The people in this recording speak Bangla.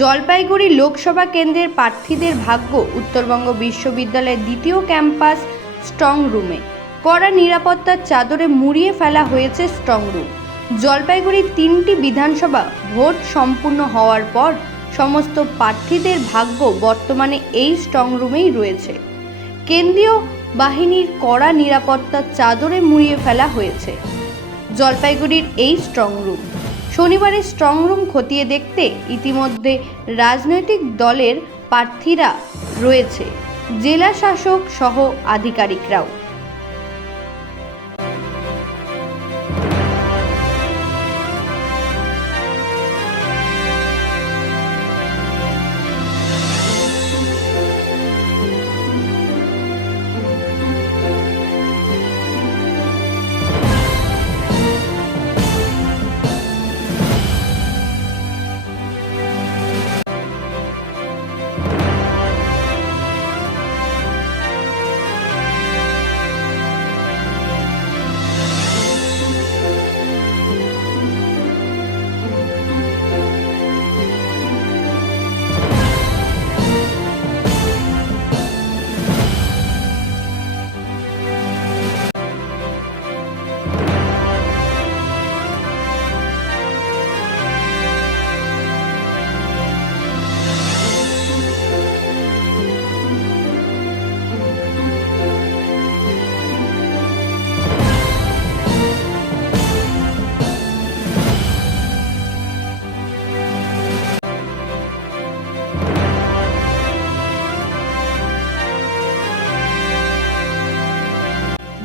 জলপাইগুড়ি লোকসভা কেন্দ্রের প্রার্থীদের ভাগ্য উত্তরবঙ্গ বিশ্ববিদ্যালয়ের দ্বিতীয় ক্যাম্পাস স্ট্রং রুমে। কড়া নিরাপত্তার চাদরে মুড়িয়ে ফেলা হয়েছে স্ট্রং রুম। জলপাইগুড়ির তিনটি বিধানসভা ভোট সম্পূর্ণ হওয়ার পর সমস্ত প্রার্থীদের ভাগ্য বর্তমানে এই স্ট্রং রুমেই রয়েছে। কেন্দ্রীয় বাহিনীর কড়া নিরাপত্তার চাদরে মুড়িয়ে ফেলা হয়েছে। জলপাইগুড়ির এই স্ট্রং রুম। শনিবারে স্ট্রং রুম খতিয়ে দেখতে ইতিমধ্যে রাজনৈতিক দলের প্রার্থীরা রয়েছে। জেলা শাসক সহ আধিকারিকরাও।